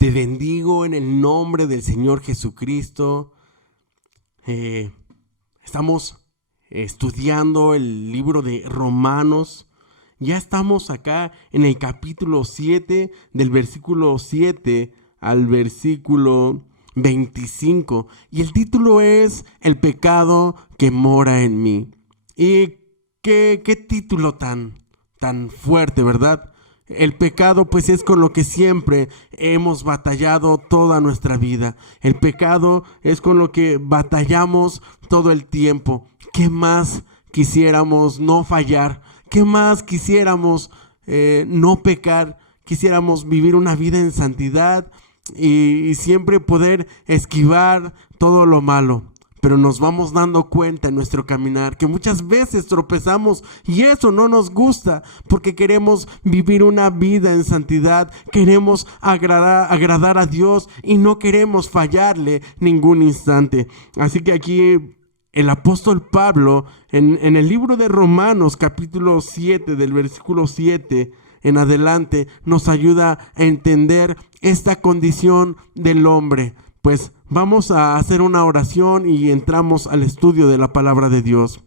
Te bendigo en el nombre del Señor Jesucristo. Estamos estudiando el libro de Romanos. Ya estamos acá en el capítulo 7, del versículo 7 al versículo 25. Y el título es El pecado que mora en mí. Y qué título tan fuerte, ¿verdad? El pecado pues es con lo que siempre hemos batallado toda nuestra vida. El pecado es con lo que batallamos todo el tiempo. ¿Qué más quisiéramos no fallar? ¿Qué más quisiéramos no pecar? Quisiéramos vivir una vida en santidad y siempre poder esquivar todo lo malo. Pero nos vamos dando cuenta en nuestro caminar que muchas veces tropezamos y eso no nos gusta porque queremos vivir una vida en santidad, queremos agradar a Dios y no queremos fallarle ningún instante. Así que aquí el apóstol Pablo en el libro de Romanos capítulo 7 del versículo 7 en adelante nos ayuda a entender esta condición del hombre. Pues vamos a hacer una oración y entramos al estudio de la palabra de Dios.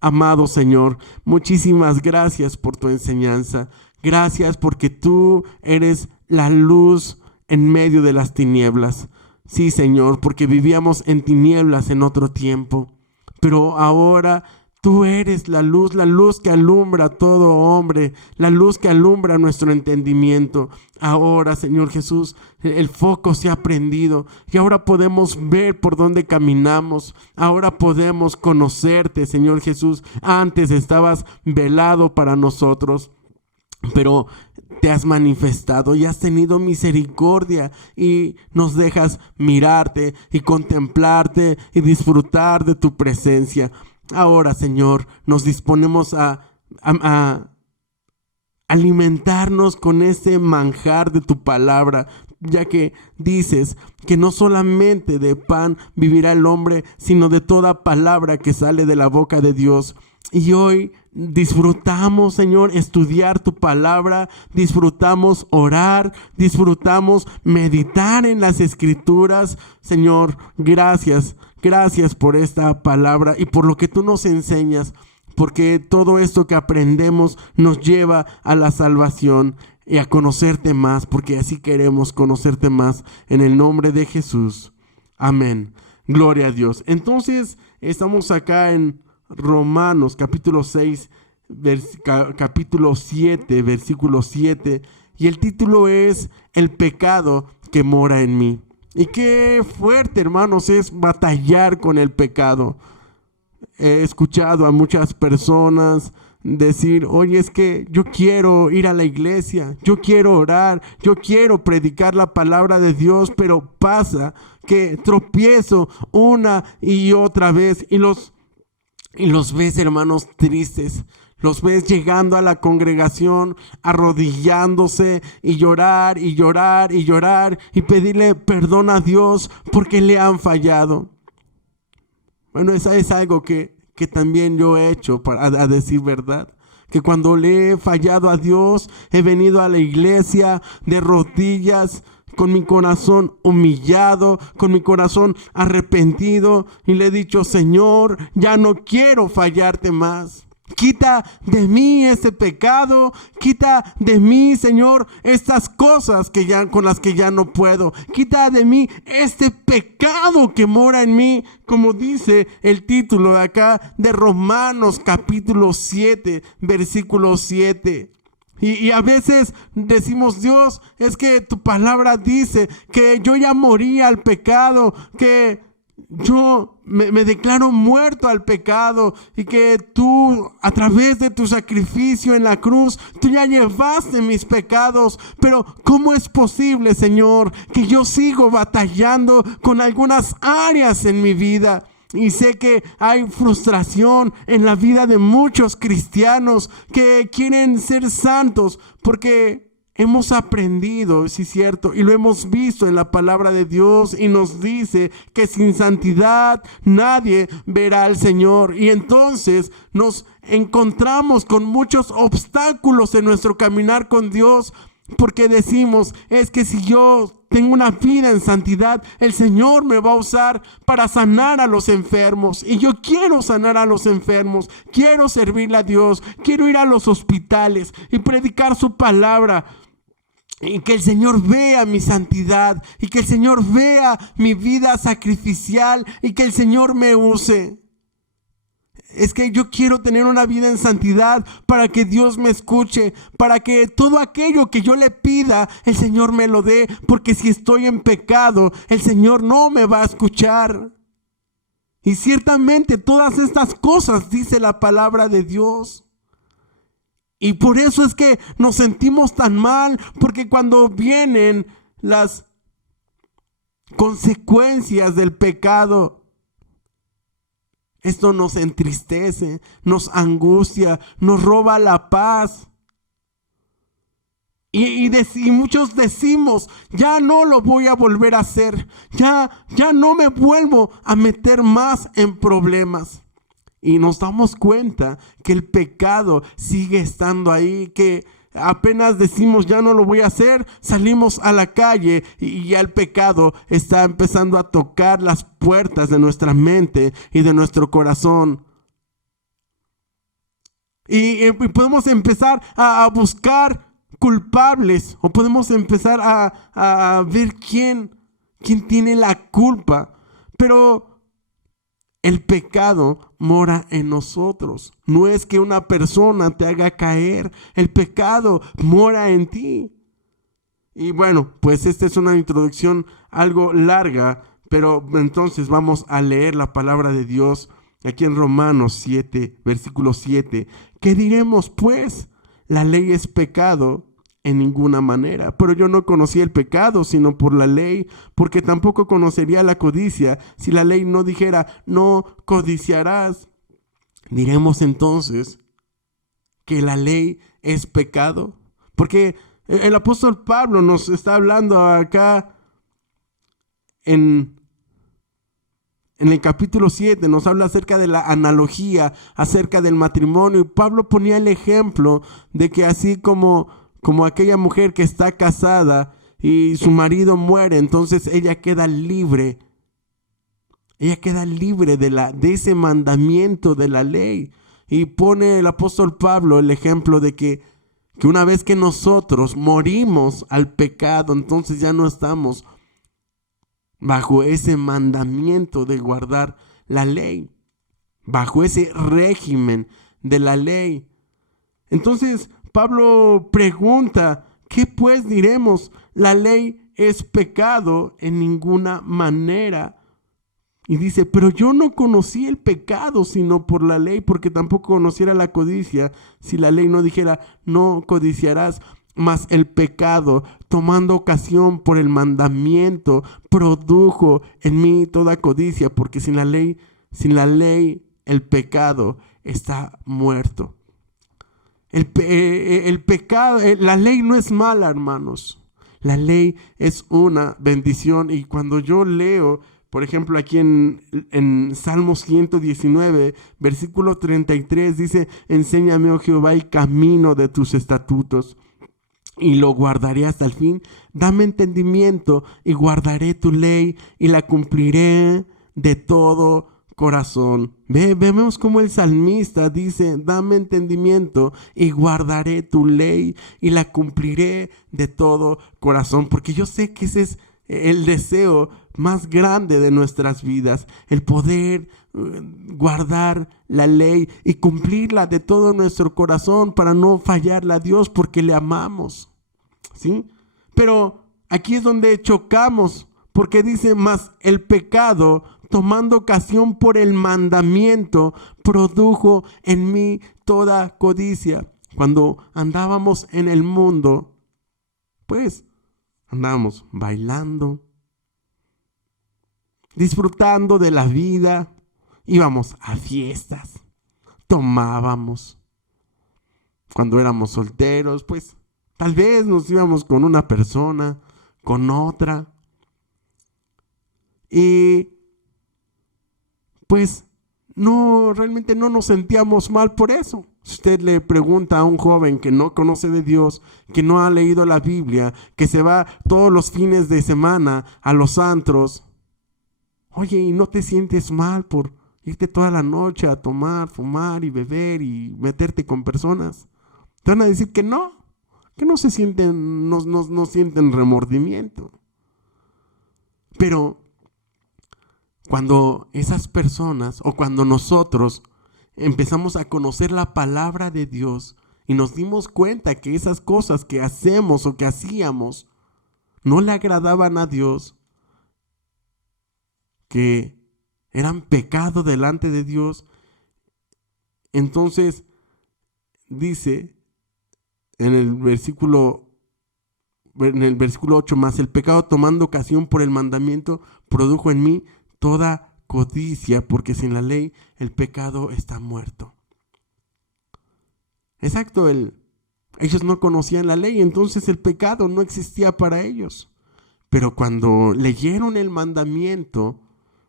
Amado Señor, muchísimas gracias por tu enseñanza. Gracias porque tú eres la luz en medio de las tinieblas. Sí, Señor, porque vivíamos en tinieblas en otro tiempo. Pero ahora tú eres la luz que alumbra a todo hombre, la luz que alumbra nuestro entendimiento. Ahora, Señor Jesús, el foco se ha prendido y ahora podemos ver por dónde caminamos. Ahora podemos conocerte, Señor Jesús. Antes estabas velado para nosotros, pero te has manifestado y has tenido misericordia y nos dejas mirarte y contemplarte y disfrutar de tu presencia. Ahora, Señor, nos disponemos a alimentarnos con ese manjar de tu palabra, ya que dices que no solamente de pan vivirá el hombre, sino de toda palabra que sale de la boca de Dios. Y hoy disfrutamos, Señor, estudiar tu palabra, disfrutamos orar, disfrutamos meditar en las escrituras. Señor, gracias por esta palabra y por lo que tú nos enseñas, porque todo esto que aprendemos nos lleva a la salvación y a conocerte más, porque así queremos conocerte más, en el nombre de Jesús. Amén. Gloria a Dios. Entonces, estamos acá en Romanos capítulo 6, capítulo 7, versículo 7, y el título es El pecado que mora en mí. Y qué fuerte, hermanos, es batallar con el pecado. He escuchado a muchas personas decir, oye, es que yo quiero ir a la iglesia, yo quiero orar, yo quiero predicar la palabra de Dios, pero pasa que tropiezo una y otra vez y los ves, hermanos, tristes. Los ves llegando a la congregación, arrodillándose y llorar y llorar y llorar y pedirle perdón a Dios porque le han fallado. Bueno, esa es algo que también yo he hecho, a decir verdad. Que cuando le he fallado a Dios, he venido a la iglesia de rodillas, con mi corazón humillado, con mi corazón arrepentido, y le he dicho, Señor, ya no quiero fallarte más. Quita de mí ese pecado, quita de mí, Señor, estas cosas con las que ya no puedo. Quita de mí este pecado que mora en mí, como dice el título de acá de Romanos capítulo 7, versículo 7. Y a veces decimos, Dios, es que tu palabra dice que yo ya morí al pecado, que yo me declaro muerto al pecado y que tú, a través de tu sacrificio en la cruz, tú ya llevaste mis pecados. Pero ¿cómo es posible, Señor, que yo sigo batallando con algunas áreas en mi vida? Y sé que hay frustración en la vida de muchos cristianos que quieren ser santos porque hemos aprendido, sí es cierto, y lo hemos visto en la palabra de Dios, y nos dice que sin santidad nadie verá al Señor. Y entonces nos encontramos con muchos obstáculos en nuestro caminar con Dios, porque decimos, es que si yo tengo una vida en santidad, el Señor me va a usar para sanar a los enfermos. Y yo quiero sanar a los enfermos, quiero servirle a Dios, quiero ir a los hospitales y predicar su palabra. Y que el Señor vea mi santidad, y que el Señor vea mi vida sacrificial, y que el Señor me use. Es que yo quiero tener una vida en santidad para que Dios me escuche, para que todo aquello que yo le pida, el Señor me lo dé, porque si estoy en pecado, el Señor no me va a escuchar. Y ciertamente todas estas cosas dice la palabra de Dios. Y por eso es que nos sentimos tan mal, porque cuando vienen las consecuencias del pecado, esto nos entristece, nos angustia, nos roba la paz. Y muchos decimos, ya no lo voy a volver a hacer, ya no me vuelvo a meter más en problemas. Y nos damos cuenta que el pecado sigue estando ahí, que apenas decimos ya no lo voy a hacer, salimos a la calle y ya el pecado está empezando a tocar las puertas de nuestra mente y de nuestro corazón. Y podemos empezar a buscar culpables, o podemos empezar a ver quién tiene la culpa. Pero el pecado mora en nosotros. No es que una persona te haga caer. El pecado mora en ti. Y bueno, pues esta es una introducción algo larga, pero entonces vamos a leer la palabra de Dios aquí en Romanos 7, versículo 7. ¿Qué diremos pues? La ley es pecado. En ninguna manera. Pero yo no conocí el pecado, sino por la ley, porque tampoco conocería la codicia si la ley no dijera, no codiciarás. Diremos entonces que la ley es pecado. Porque el apóstol Pablo nos está hablando acá en el capítulo 7, nos habla acerca de la analogía, acerca del matrimonio. Y Pablo ponía el ejemplo de que así como aquella mujer que está casada y su marido muere, entonces ella queda libre. Ella queda libre de ese mandamiento de la ley. Y pone el apóstol Pablo el ejemplo de que una vez que nosotros morimos al pecado, entonces ya no estamos bajo ese mandamiento de guardar la ley, bajo ese régimen de la ley. Entonces Pablo pregunta, ¿qué pues diremos? La ley es pecado en ninguna manera. Y dice, pero yo no conocí el pecado sino por la ley, porque tampoco conociera la codicia si la ley no dijera, no codiciarás. Mas el pecado, tomando ocasión por el mandamiento, produjo en mí toda codicia, porque sin la ley, el pecado está muerto. El pecado, la ley no es mala, hermanos. La ley es una bendición. Y cuando yo leo, por ejemplo, aquí en Salmos 119, versículo 33, dice, enséñame, oh Jehová, el camino de tus estatutos, y lo guardaré hasta el fin. Dame entendimiento, y guardaré tu ley, y la cumpliré de todo corazón. Vemos como el salmista dice, dame entendimiento y guardaré tu ley y la cumpliré de todo corazón, porque yo sé que ese es el deseo más grande de nuestras vidas, el poder guardar la ley y cumplirla de todo nuestro corazón para no fallarle a Dios, porque le amamos, ¿sí? Pero aquí es donde chocamos, porque dice, mas el pecado, tomando ocasión por el mandamiento, produjo en mí toda codicia. Cuando andábamos en el mundo, pues andábamos bailando, disfrutando de la vida, íbamos a fiestas, tomábamos. Cuando éramos solteros, pues tal vez nos íbamos con una persona, con otra. Y pues realmente no nos sentíamos mal por eso. Si usted le pregunta a un joven que no conoce de Dios, que no ha leído la Biblia, que se va todos los fines de semana a los antros, oye, ¿y no te sientes mal por irte toda la noche a tomar, fumar y beber y meterte con personas? Te van a decir que no se sienten, no sienten remordimiento. Pero cuando esas personas o cuando nosotros empezamos a conocer la palabra de Dios y nos dimos cuenta que esas cosas que hacemos o que hacíamos no le agradaban a Dios, que eran pecado delante de Dios, entonces dice en el versículo 8, más el pecado tomando ocasión por el mandamiento produjo en mí toda codicia, porque sin la ley el pecado está muerto. Exacto, ellos no conocían la ley, entonces el pecado no existía para ellos. Pero cuando leyeron el mandamiento,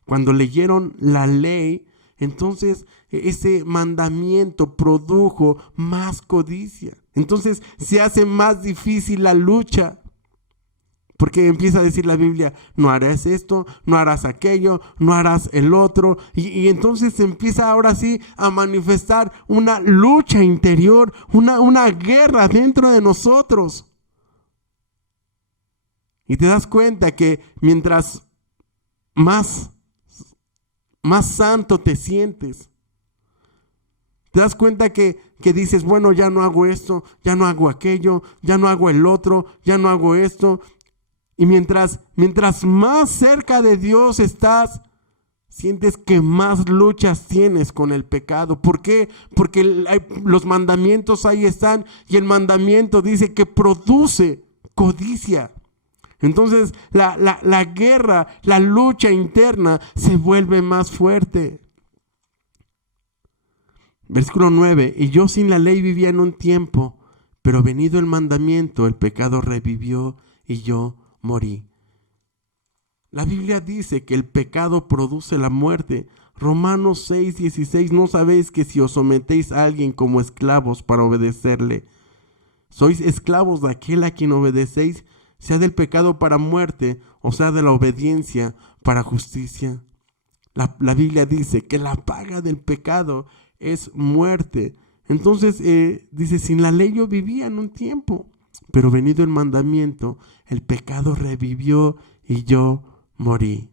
cuando leyeron la ley, entonces ese mandamiento produjo más codicia. Entonces se hace más difícil la lucha. Porque empieza a decir la Biblia, no harás esto, no harás aquello, no harás el otro. Y entonces se empieza ahora sí a manifestar una lucha interior, una guerra dentro de nosotros. Y te das cuenta que mientras más santo te sientes, te das cuenta que dices, bueno, ya no hago esto, ya no hago aquello, ya no hago el otro, ya no hago esto. Y mientras más cerca de Dios estás, sientes que más luchas tienes con el pecado. ¿Por qué? Porque los mandamientos ahí están y el mandamiento dice que produce codicia. Entonces la guerra, la lucha interna se vuelve más fuerte. Versículo 9, y yo sin la ley vivía en un tiempo, pero venido el mandamiento, el pecado revivió y yo morí. La Biblia dice que el pecado produce la muerte. Romanos 6:16, ¿no sabéis que si os sometéis a alguien como esclavos para obedecerle, sois esclavos de aquel a quien obedecéis, sea del pecado para muerte o sea de la obediencia para justicia? La Biblia dice que la paga del pecado es muerte. Entonces dice, sin la ley yo vivía en un tiempo, pero venido el mandamiento, el pecado revivió y yo morí.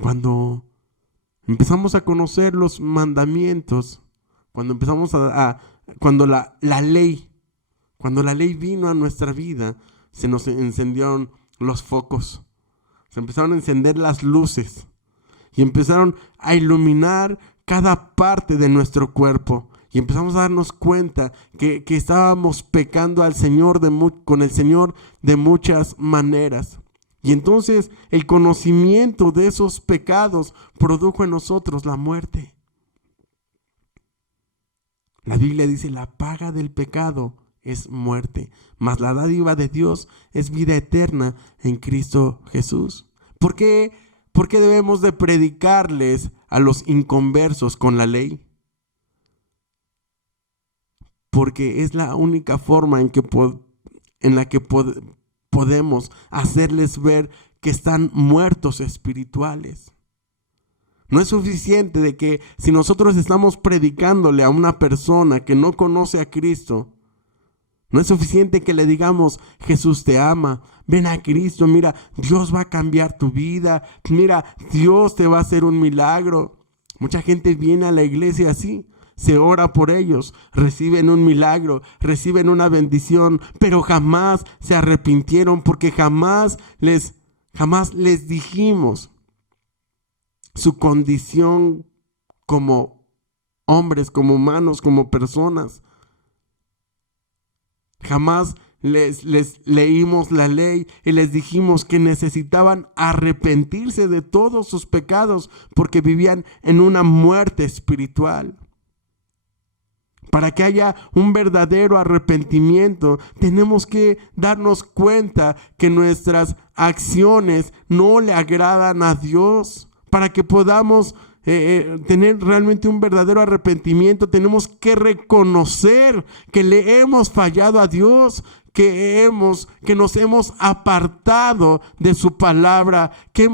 Cuando empezamos a conocer los mandamientos, cuando empezamos cuando la ley vino a nuestra vida, se nos encendieron los focos, se empezaron a encender las luces y empezaron a iluminar cada parte de nuestro cuerpo. Y empezamos a darnos cuenta que estábamos pecando al Señor con el Señor de muchas maneras. Y entonces el conocimiento de esos pecados produjo en nosotros la muerte. La Biblia dice, la paga del pecado es muerte, mas la dádiva de Dios es vida eterna en Cristo Jesús. ¿Por qué debemos de predicarles a los inconversos con la ley? Porque es la única forma en la que podemos hacerles ver que están muertos espirituales. No es suficiente de que si nosotros estamos predicándole a una persona que no conoce a Cristo, no es suficiente que le digamos, Jesús te ama, ven a Cristo, mira, Dios va a cambiar tu vida, mira, Dios te va a hacer un milagro. Mucha gente viene a la iglesia así. Se ora por ellos, reciben un milagro, reciben una bendición, pero jamás se arrepintieron porque jamás les dijimos su condición como hombres, como humanos, como personas. Jamás les leímos la ley y les dijimos que necesitaban arrepentirse de todos sus pecados porque vivían en una muerte espiritual. Para que haya un verdadero arrepentimiento, tenemos que darnos cuenta que nuestras acciones no le agradan a Dios, para que podamos tener realmente un verdadero arrepentimiento. Tenemos que reconocer que le hemos fallado a Dios, que nos hemos apartado de su palabra, que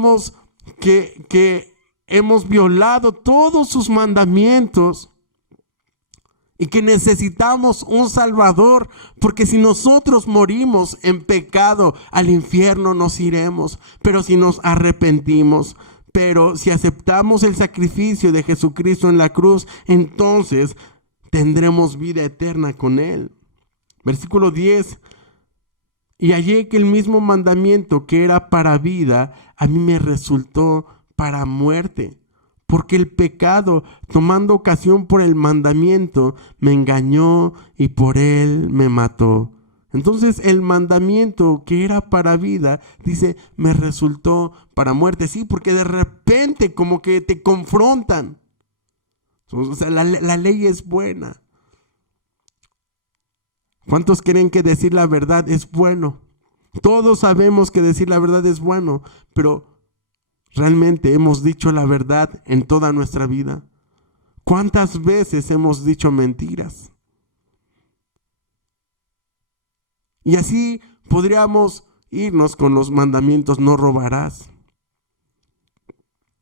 hemos violado todos sus mandamientos y que necesitamos un Salvador, porque si nosotros morimos en pecado, al infierno nos iremos, pero si nos arrepentimos. Pero si aceptamos el sacrificio de Jesucristo en la cruz, entonces tendremos vida eterna con Él. Versículo 10. Y hallé que el mismo mandamiento que era para vida, a mí me resultó para muerte. Porque el pecado, tomando ocasión por el mandamiento, me engañó y por él me mató. Entonces el mandamiento que era para vida, dice, me resultó para muerte. Sí, porque de repente como que te confrontan. O sea, la ley es buena. ¿Cuántos creen que decir la verdad es bueno? Todos sabemos que decir la verdad es bueno, pero ¿realmente hemos dicho la verdad en toda nuestra vida? ¿Cuántas veces hemos dicho mentiras? Y así podríamos irnos con los mandamientos: no robarás.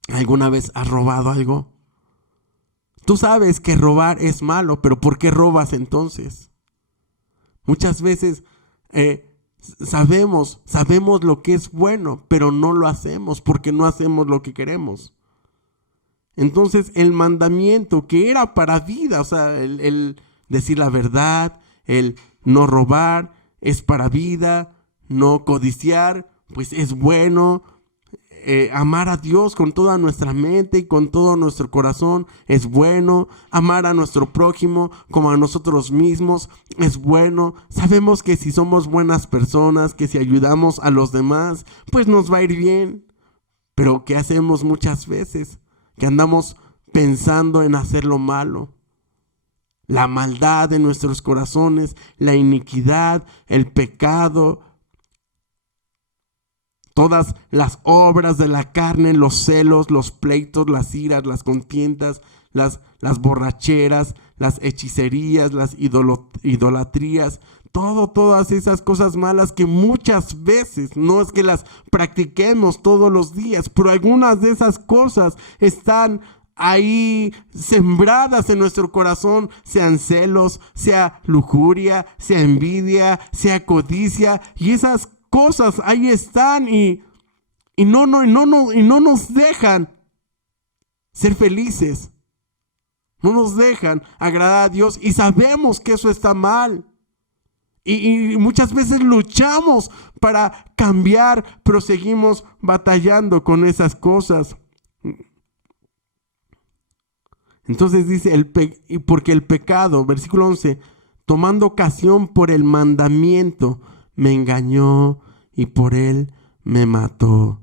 ¿Alguna vez has robado algo? Tú sabes que robar es malo, pero ¿por qué robas entonces? Muchas veces sabemos lo que es bueno, pero no lo hacemos porque no hacemos lo que queremos. Entonces el mandamiento que era para vida, o sea, el decir la verdad, el no robar, es para vida. No codiciar, pues es bueno. Amar a Dios con toda nuestra mente y con todo nuestro corazón es bueno. Amar a nuestro prójimo como a nosotros mismos es bueno. Sabemos que si somos buenas personas, que si ayudamos a los demás, pues nos va a ir bien. Pero ¿qué hacemos muchas veces? Que andamos pensando en hacer lo malo. La maldad de nuestros corazones, la iniquidad, el pecado, todas las obras de la carne, los celos, los pleitos, las iras, las contiendas, las borracheras, las hechicerías, las idolatrías, todas esas cosas malas que muchas veces, no es que las practiquemos todos los días, pero algunas de esas cosas están ahí sembradas en nuestro corazón, sean celos, sea lujuria, sea envidia, sea codicia, y esas cosas ahí están y no nos dejan ser felices, no nos dejan agradar a Dios, y sabemos que eso está mal. Y muchas veces luchamos para cambiar, pero seguimos batallando con esas cosas. Entonces dice, porque el pecado, versículo 11, tomando ocasión por el mandamiento, me engañó y por él me mató.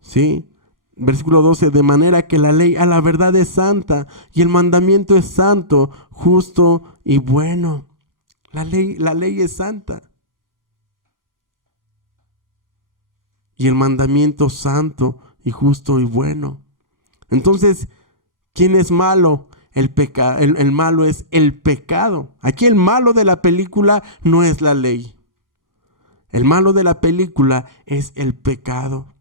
¿Sí? Versículo 12, de manera que la ley a la verdad es santa y el mandamiento es santo, justo y bueno. La ley es santa y el mandamiento santo y justo y bueno. Entonces, ¿quién es malo? El malo es el pecado. Aquí el malo de la película no es la ley. El malo de la película es el pecado.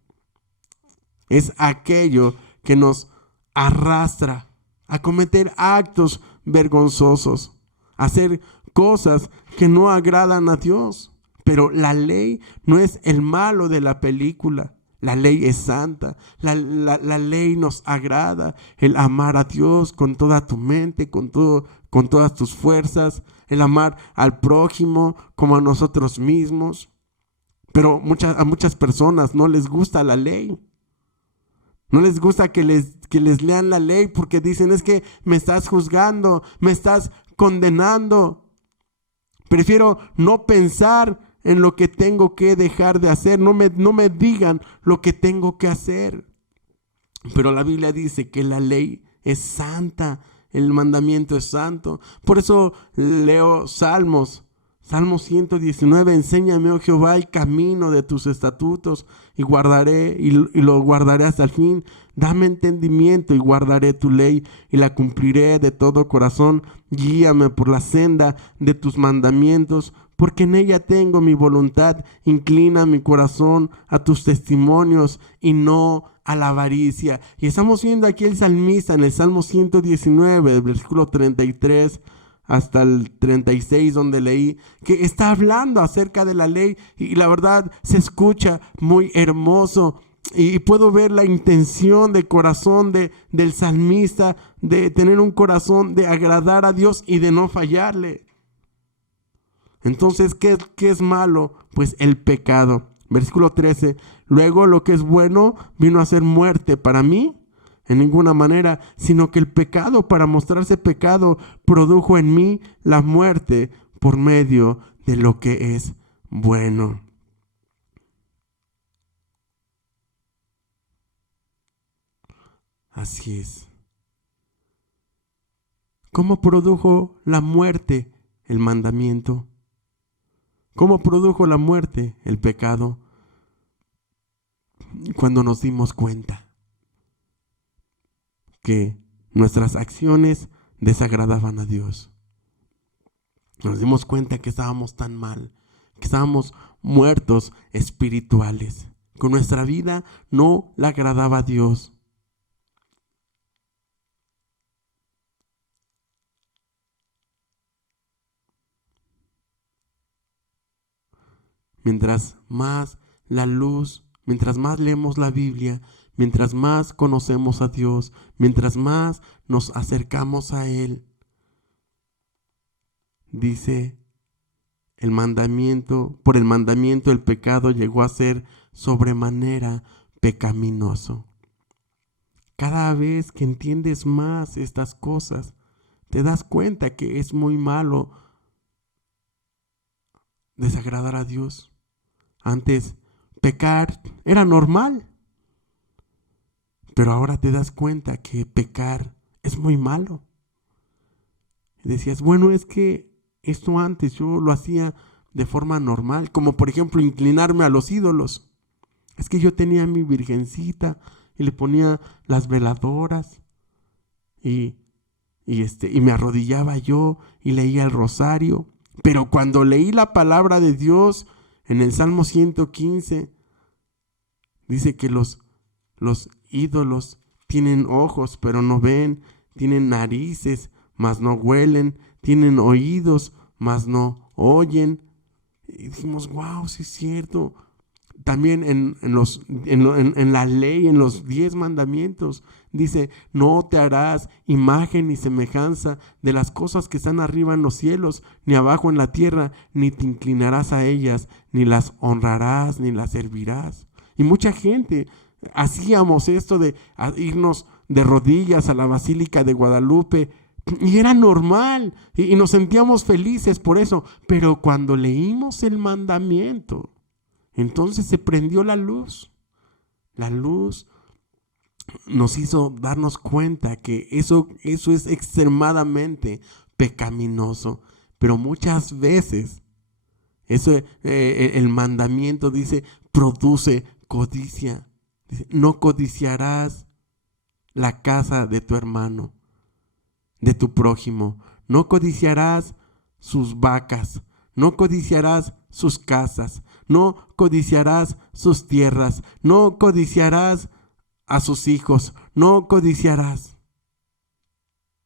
Es aquello que nos arrastra a cometer actos vergonzosos, a hacer cosas que no agradan a Dios. Pero la ley no es el malo de la película. La ley es santa, la ley nos agrada, el amar a Dios con toda tu mente, con todas tus fuerzas, el amar al prójimo como a nosotros mismos. Pero a muchas personas no les gusta la ley. No les gusta que les lean la ley porque dicen, es que me estás juzgando, me estás condenando. Prefiero no pensar en lo que tengo que dejar de hacer. No me digan lo que tengo que hacer. Pero la Biblia dice que la ley es santa, el mandamiento es santo. Por eso leo Salmos Salmo 119, enséñame, oh Jehová, el camino de tus estatutos y lo guardaré hasta el fin. Dame entendimiento y guardaré tu ley y la cumpliré de todo corazón. Guíame por la senda de tus mandamientos, porque en ella tengo mi voluntad. Inclina mi corazón a tus testimonios y no a la avaricia. Y estamos viendo aquí el salmista en el Salmo 119, del versículo 33 hasta el 36, donde leí que está hablando acerca de la ley, y la verdad se escucha muy hermoso, y puedo ver la intención de corazón del salmista, de tener un corazón de agradar a Dios y de no fallarle. Entonces, ¿qué es malo? Pues el pecado. Versículo 13, luego lo que es bueno vino a ser muerte para mí. En ninguna manera, sino que el pecado, para mostrarse pecado, produjo en mí la muerte por medio de lo que es bueno. Así es. ¿Cómo produjo la muerte el mandamiento? ¿Cómo produjo la muerte el pecado? Cuando nos dimos cuenta que nuestras acciones desagradaban a Dios. Nos dimos cuenta que estábamos tan mal, que estábamos muertos espirituales, que nuestra vida no le agradaba a Dios. Mientras más mientras más leemos la Biblia, mientras más conocemos a Dios, mientras más nos acercamos a Él, dice por el mandamiento el pecado llegó a ser sobremanera pecaminoso. Cada vez que entiendes más estas cosas, te das cuenta que es muy malo desagradar a Dios. Antes, pecar era normal, pero ahora te das cuenta que pecar es muy malo. Y decías, bueno, es que esto antes yo lo hacía de forma normal, como por ejemplo inclinarme a los ídolos. Es que yo tenía mi virgencita y le ponía las veladoras y me arrodillaba yo y leía el rosario. Pero cuando leí la palabra de Dios en el Salmo 115, dice que los ídolos tienen ojos, pero no ven, tienen narices, mas no huelen, tienen oídos, mas no oyen. Y dijimos, wow, sí es cierto. También en la ley, en los 10 mandamientos, dice, no te harás imagen ni semejanza de las cosas que están arriba en los cielos, ni abajo en la tierra, ni te inclinarás a ellas, ni las honrarás, ni las servirás. Y mucha gente hacíamos esto de irnos de rodillas a la Basílica de Guadalupe, y era normal, y nos sentíamos felices por eso. Pero cuando leímos el mandamiento, entonces se prendió la luz. La luz nos hizo darnos cuenta que eso es extremadamente pecaminoso. Pero muchas veces el mandamiento dice, produce codicia. Dice, no codiciarás la casa de tu hermano, de tu prójimo. No codiciarás sus vacas. No codiciarás sus casas, no codiciarás sus tierras, no codiciarás a sus hijos, no codiciarás.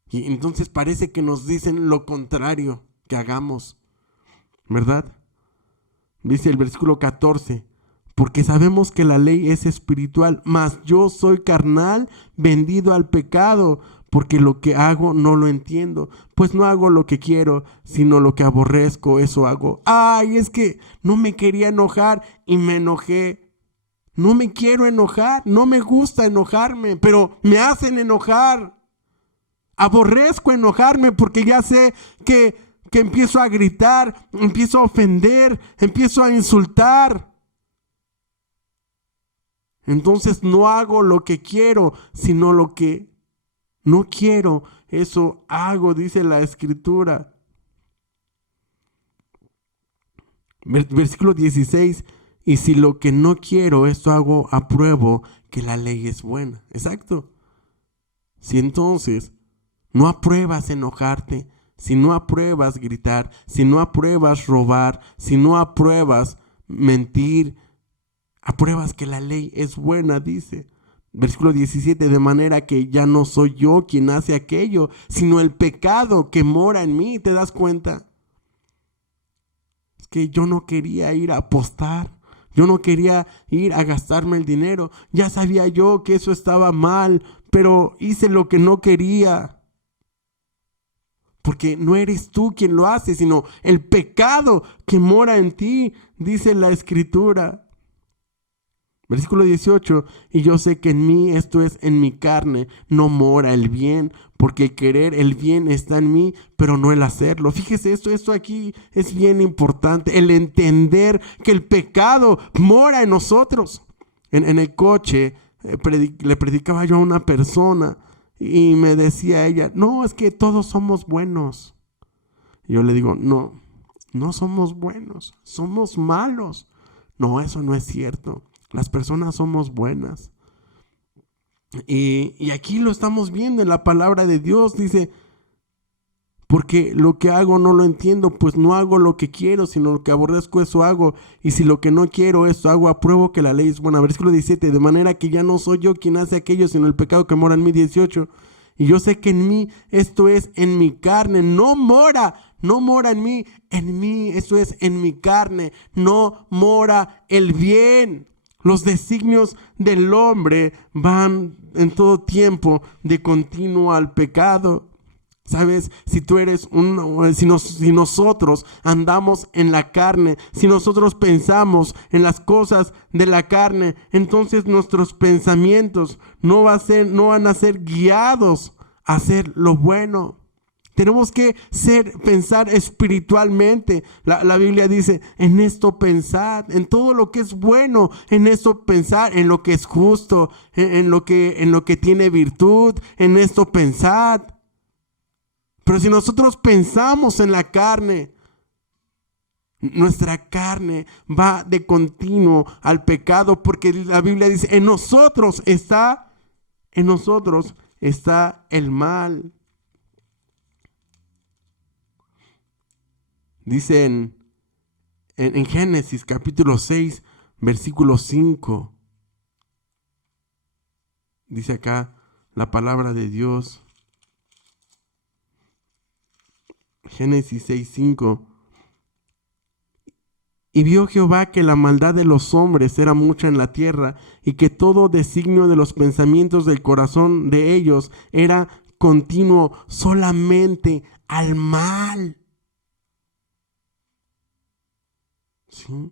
Y entonces parece que nos dicen lo contrario que hagamos, ¿verdad? Dice el versículo 14, porque sabemos que la ley es espiritual, mas yo soy carnal, vendido al pecado, porque lo que hago no lo entiendo, pues no hago lo que quiero, sino lo que aborrezco, eso hago. Ay, es que no me quería enojar y me enojé. No me quiero enojar, no me gusta enojarme, pero me hacen enojar. Aborrezco enojarme porque ya sé que empiezo a gritar, empiezo a ofender, empiezo a insultar. Entonces no hago lo que quiero, sino lo que no quiero, eso hago, dice la Escritura. Versículo 16, y si lo que no quiero, esto hago, apruebo que la ley es buena. Exacto. Si entonces no apruebas enojarte, si no apruebas gritar, si no apruebas robar, si no apruebas mentir, apruebas que la ley es buena, dice. Versículo 17, de manera que ya no soy yo quien hace aquello, sino el pecado que mora en mí. ¿Te das cuenta? Es que yo no quería ir a apostar, yo no quería ir a gastarme el dinero. Ya sabía yo que eso estaba mal, pero hice lo que no quería. Porque no eres tú quien lo hace, sino el pecado que mora en ti, dice la Escritura. Versículo 18, y yo sé que en mí, esto es, en mi carne, no mora el bien, porque el querer el bien está en mí, pero no el hacerlo. Fíjese, esto aquí es bien importante, el entender que el pecado mora en nosotros. En el coche le predicaba yo a una persona y me decía ella, no, es que todos somos buenos. Y yo le digo, no, no somos buenos, somos malos. No, eso no es cierto. Las personas somos buenas. Y aquí lo estamos viendo en la palabra de Dios. Dice, porque lo que hago no lo entiendo, pues no hago lo que quiero, sino lo que aborrezco, eso hago. Y si lo que no quiero, esto hago, apruebo que la ley es buena. Versículo 17, de manera que ya no soy yo quien hace aquello, sino el pecado que mora en mí. 18, y yo sé que en mí, esto es, en mi carne, no mora en mí, esto es, en mi carne, no mora el bien. Los designios del hombre van en todo tiempo de continuo al pecado. ¿Sabes? Si tú eres si nosotros andamos en la carne, si nosotros pensamos en las cosas de la carne, entonces nuestros pensamientos no van a ser guiados a hacer lo bueno. Tenemos que pensar espiritualmente. La Biblia dice, en esto pensad, en todo lo que es bueno, en esto pensad, en lo que es justo, en lo que tiene virtud, en esto pensad. Pero si nosotros pensamos en la carne, nuestra carne va de continuo al pecado, porque la Biblia dice, en nosotros está el mal. Dice en Génesis capítulo 6, versículo 5. Dice acá la palabra de Dios. Génesis 6, 5. Y vio Jehová que la maldad de los hombres era mucha en la tierra, y que todo designio de los pensamientos del corazón de ellos era continuo solamente al mal. ¿Sí?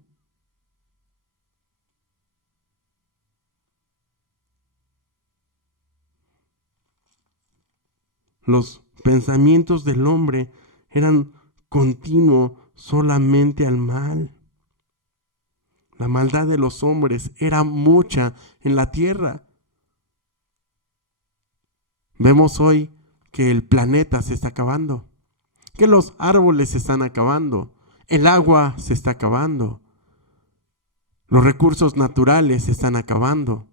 Los pensamientos del hombre eran continuo solamente al mal. La maldad de los hombres era mucha en la tierra. Vemos hoy que el planeta se está acabando, que los árboles se están acabando, el agua se está acabando, los recursos naturales se están acabando.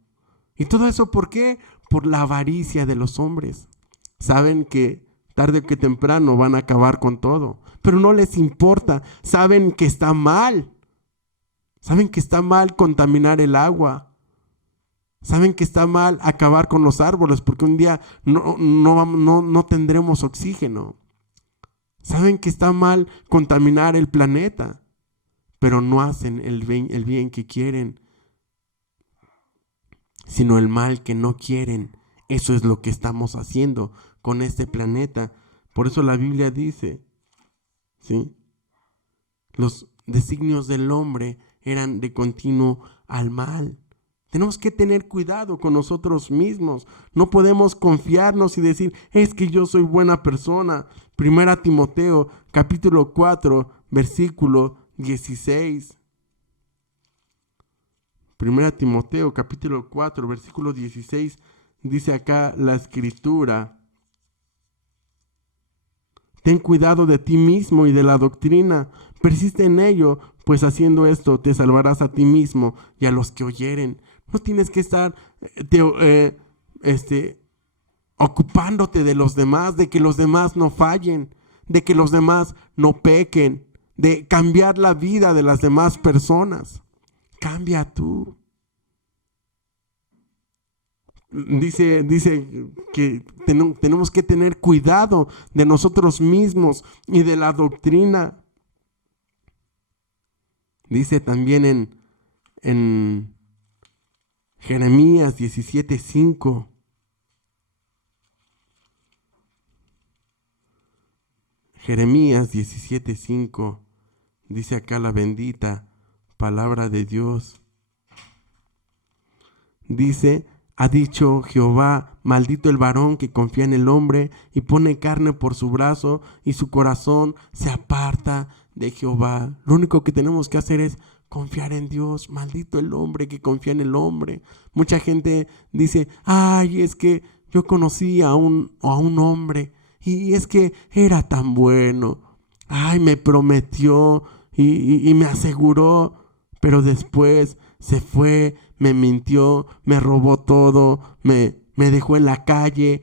¿Y todo eso por qué? Por la avaricia de los hombres. Saben que tarde que temprano van a acabar con todo, pero no les importa. Saben que está mal. Saben que está mal contaminar el agua. Saben que está mal acabar con los árboles porque un día no tendremos oxígeno. Saben que está mal contaminar el planeta, pero no hacen el bien que quieren, sino el mal que no quieren. Eso es lo que estamos haciendo con este planeta. Por eso la Biblia dice, ¿sí? Los designios del hombre eran de continuo al mal. Tenemos que tener cuidado con nosotros mismos. No podemos confiarnos y decir, es que yo soy buena persona. 1 Timoteo, capítulo 4, versículo 16. 1 Timoteo, capítulo 4, versículo 16, dice acá la Escritura. Ten cuidado de ti mismo y de la doctrina. Persiste en ello, pues haciendo esto te salvarás a ti mismo y a los que oyeren. No tienes que estar ocupándote de los demás, de que los demás no fallen, de que los demás no pequen, de cambiar la vida de las demás personas. Cambia tú. Dice que tenemos que tener cuidado de nosotros mismos y de la doctrina. Dice también en Jeremías 17:5. Jeremías 17:5. Dice acá la bendita palabra de Dios. Dice: ha dicho Jehová, maldito el varón que confía en el hombre y pone carne por su brazo y su corazón se aparta de Jehová. Lo único que tenemos que hacer es confiar en Dios. Maldito el hombre que confía en el hombre. Mucha gente dice: ay, es que yo conocí a un hombre y es que era tan bueno. Ay, me prometió y me aseguró, pero después se fue, me mintió, me robó todo, me dejó en la calle.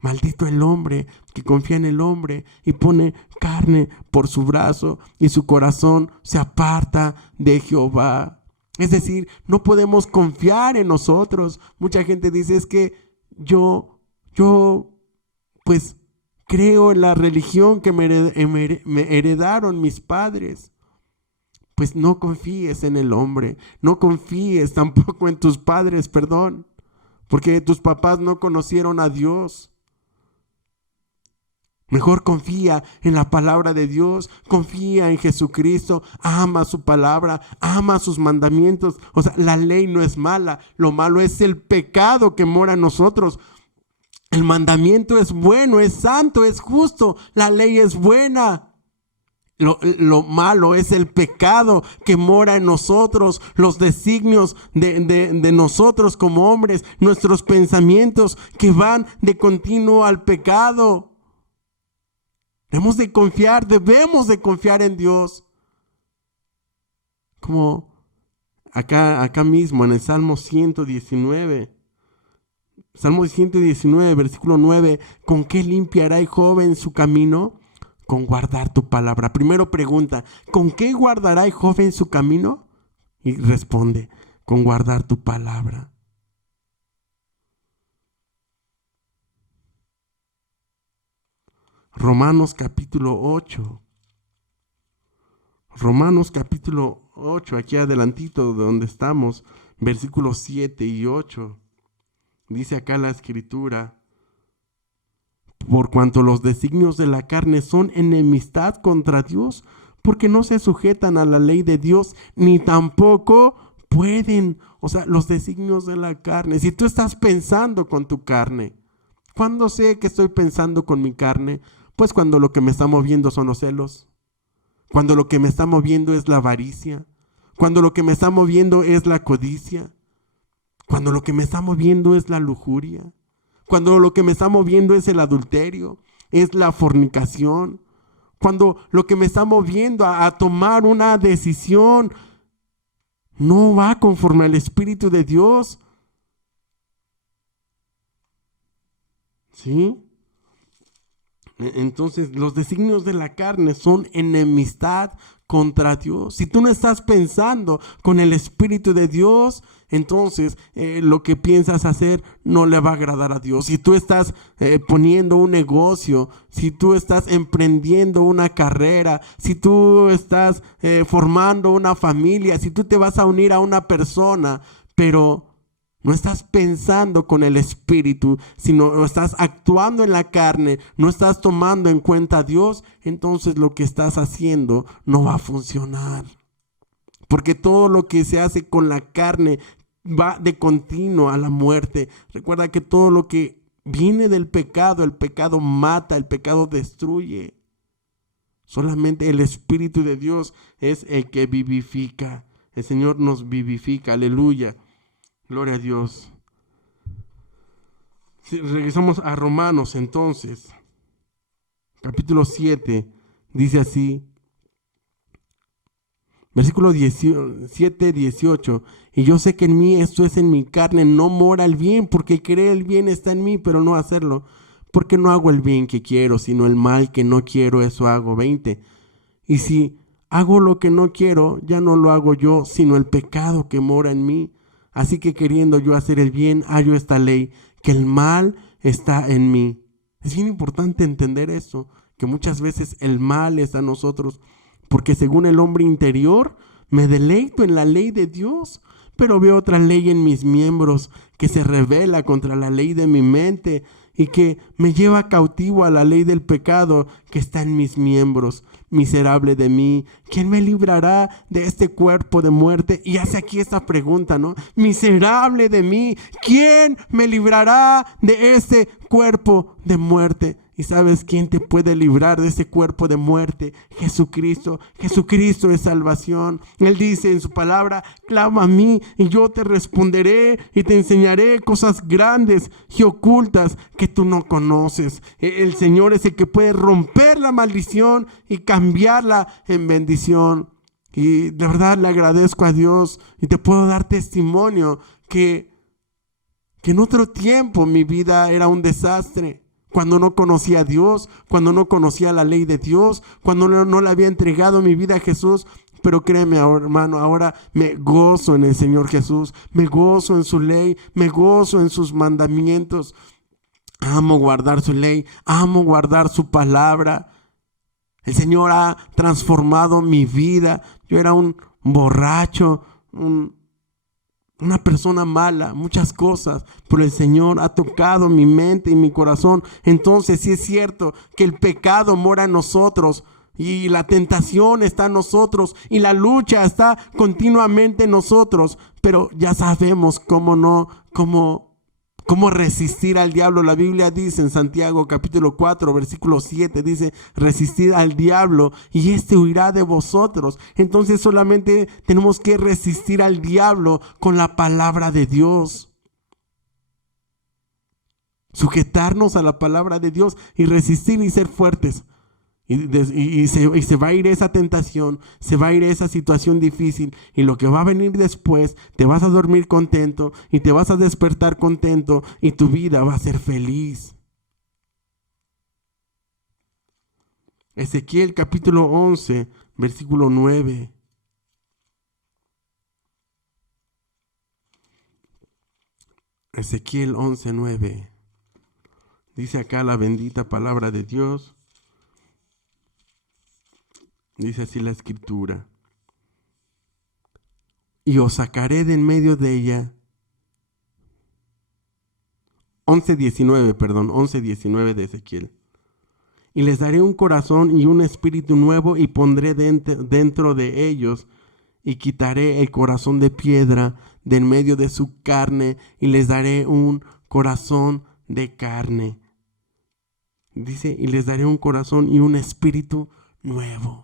Maldito el hombre que confía en el hombre y pone carne por su brazo y su corazón se aparta de Jehová. Es decir, no podemos confiar en nosotros. Mucha gente dice: es que yo pues creo en la religión que me heredaron mis padres. Pues no confíes en el hombre, no confíes tampoco en tus padres, porque tus papás no conocieron a Dios. Mejor confía en la palabra de Dios, confía en Jesucristo, ama su palabra, ama sus mandamientos. O sea, la ley no es mala, lo malo es el pecado que mora en nosotros. El mandamiento es bueno, es santo, es justo, la ley es buena. Lo malo es el pecado que mora en nosotros, los designios de nosotros como hombres, nuestros pensamientos que van de continuo al pecado. Debemos de confiar en Dios. Como acá mismo en el Salmo 119. Salmo 119, versículo 9. ¿Con qué limpiará el joven su camino? Con guardar tu palabra. Primero pregunta: ¿con qué guardará el joven su camino? Y responde: con guardar tu palabra. Romanos capítulo 8. Romanos capítulo 8, aquí adelantito de donde estamos, versículos 7 y 8. Dice acá la escritura: por cuanto los designios de la carne son enemistad contra Dios, porque no se sujetan a la ley de Dios, ni tampoco pueden. O sea, los designios de la carne. Si tú estás pensando con tu carne, ¿cuándo sé que estoy pensando con mi carne? Pues cuando lo que me está moviendo son los celos, cuando lo que me está moviendo es la avaricia, cuando lo que me está moviendo es la codicia, cuando lo que me está moviendo es la lujuria, cuando lo que me está moviendo es el adulterio, es la fornicación, cuando lo que me está moviendo a tomar una decisión no va conforme al Espíritu de Dios. ¿Sí? Entonces, los designios de la carne son enemistad contra Dios. Si tú no estás pensando con el Espíritu de Dios, entonces lo que piensas hacer no le va a agradar a Dios. Si tú estás poniendo un negocio, si tú estás emprendiendo una carrera, si tú estás formando una familia, si tú te vas a unir a una persona, pero no estás pensando con el Espíritu, sino estás actuando en la carne, no estás tomando en cuenta a Dios, entonces lo que estás haciendo no va a funcionar. Porque todo lo que se hace con la carne va de continuo a la muerte. Recuerda que todo lo que viene del pecado, el pecado mata, el pecado destruye. Solamente el Espíritu de Dios es el que vivifica. El Señor nos vivifica, aleluya. Gloria a Dios. Si regresamos a Romanos entonces. capítulo 7, dice así, versículo 17, 18. Y yo sé que en mí, esto es en mi carne, no mora el bien, porque querer el bien está en mí, pero no hacerlo. Porque no hago el bien que quiero, sino el mal que no quiero, eso hago. 20. Y si hago lo que no quiero, ya no lo hago yo, sino el pecado que mora en mí. Así que queriendo yo hacer el bien, hallo esta ley, que el mal está en mí. Es bien importante entender eso, que muchas veces el mal está en nosotros, porque según el hombre interior, me deleito en la ley de Dios, pero veo otra ley en mis miembros que se rebela contra la ley de mi mente y que me lleva cautivo a la ley del pecado que está en mis miembros. Miserable de mí, ¿quién me librará de este cuerpo de muerte? Y hace aquí esta pregunta, ¿no? Miserable de mí, ¿quién me librará de este cuerpo de muerte? ¿Y sabes quién te puede librar de ese cuerpo de muerte? Jesucristo. Jesucristo es salvación. Él dice en su palabra, clama a mí y yo te responderé y te enseñaré cosas grandes y ocultas que tú no conoces. El Señor es el que puede romper la maldición y cambiarla en bendición. Y de verdad le agradezco a Dios y te puedo dar testimonio que en otro tiempo mi vida era un desastre. Cuando no conocía a Dios, cuando no conocía la ley de Dios, cuando no le había entregado mi vida a Jesús. Pero créeme, hermano, ahora me gozo en el Señor Jesús, me gozo en su ley, me gozo en sus mandamientos. Amo guardar su ley, amo guardar su palabra. El Señor ha transformado mi vida. Yo era un borracho, una persona mala, muchas cosas, pero el Señor ha tocado mi mente y mi corazón. Entonces sí es cierto que el pecado mora en nosotros y la tentación está en nosotros y la lucha está continuamente en nosotros, pero ya sabemos cómo resistir al diablo. La Biblia dice en Santiago capítulo 4 versículo 7, dice, resistid al diablo y éste huirá de vosotros. Entonces solamente tenemos que resistir al diablo con la palabra de Dios. Sujetarnos a la palabra de Dios y resistir y ser fuertes. Y se va a ir esa tentación, se va a ir esa situación difícil, y lo que va a venir después, te vas a dormir contento y te vas a despertar contento y tu vida va a ser feliz. Ezequiel capítulo 11, versículo 9. Ezequiel 11, 9. Dice acá la bendita palabra de Dios. Dice así la escritura. Y os sacaré de en medio de ella. 11:19 de Ezequiel. Y les daré un corazón y un espíritu nuevo y pondré dentro de ellos y quitaré el corazón de piedra de en medio de su carne y les daré un corazón de carne. Dice, y les daré un corazón y un espíritu nuevo.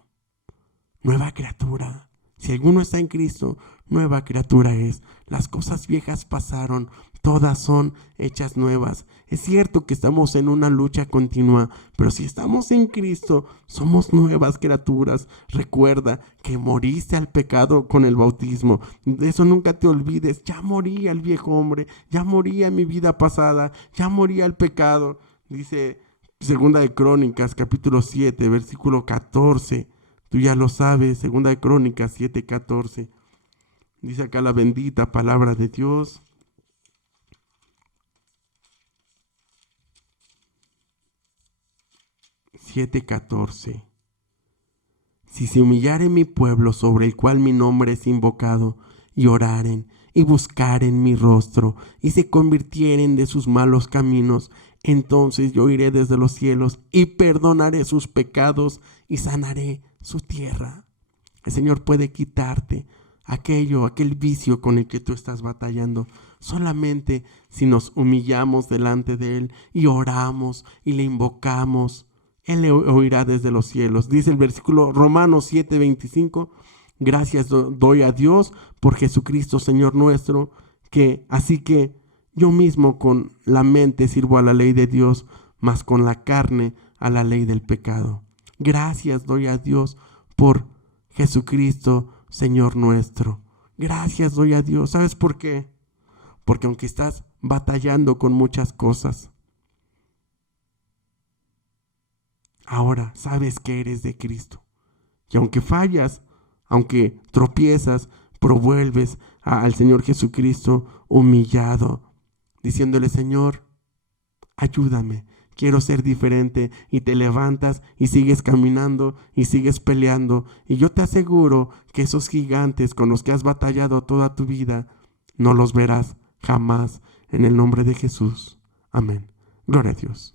Nueva criatura. Si alguno está en Cristo, nueva criatura es. Las cosas viejas pasaron, todas son hechas nuevas. Es cierto que estamos en una lucha continua, pero si estamos en Cristo, somos nuevas criaturas. Recuerda que moriste al pecado con el bautismo. De eso nunca te olvides. Ya morí al viejo hombre, ya morí a mi vida pasada, ya morí al pecado. Dice Segunda de Crónicas, capítulo 7, versículo 14. Tú ya lo sabes, Segunda de Crónicas 7:14. Dice acá la bendita palabra de Dios. (7:14) Si se humillare mi pueblo sobre el cual mi nombre es invocado, y oraren, y buscaren mi rostro, y se convirtieren de sus malos caminos, entonces yo iré desde los cielos, y perdonaré sus pecados, y sanaré su tierra. El Señor puede quitarte aquel vicio con el que tú estás batallando, solamente si nos humillamos delante de Él y oramos y le invocamos. Él le oirá desde los cielos. Dice el versículo Romanos 7:25, gracias doy a Dios por Jesucristo Señor nuestro, así que yo mismo con la mente sirvo a la ley de Dios, mas con la carne a la ley del pecado. Gracias doy a Dios por Jesucristo, Señor nuestro. Gracias doy a Dios. ¿Sabes por qué? Porque aunque estás batallando con muchas cosas, ahora sabes que eres de Cristo. Y aunque fallas, aunque tropiezas, pero vuelves al Señor Jesucristo humillado, diciéndole: Señor, ayúdame, quiero ser diferente. Y te levantas y sigues caminando y sigues peleando. Y yo te aseguro que esos gigantes con los que has batallado toda tu vida, no los verás jamás, en el nombre de Jesús. Amén. Gloria a Dios.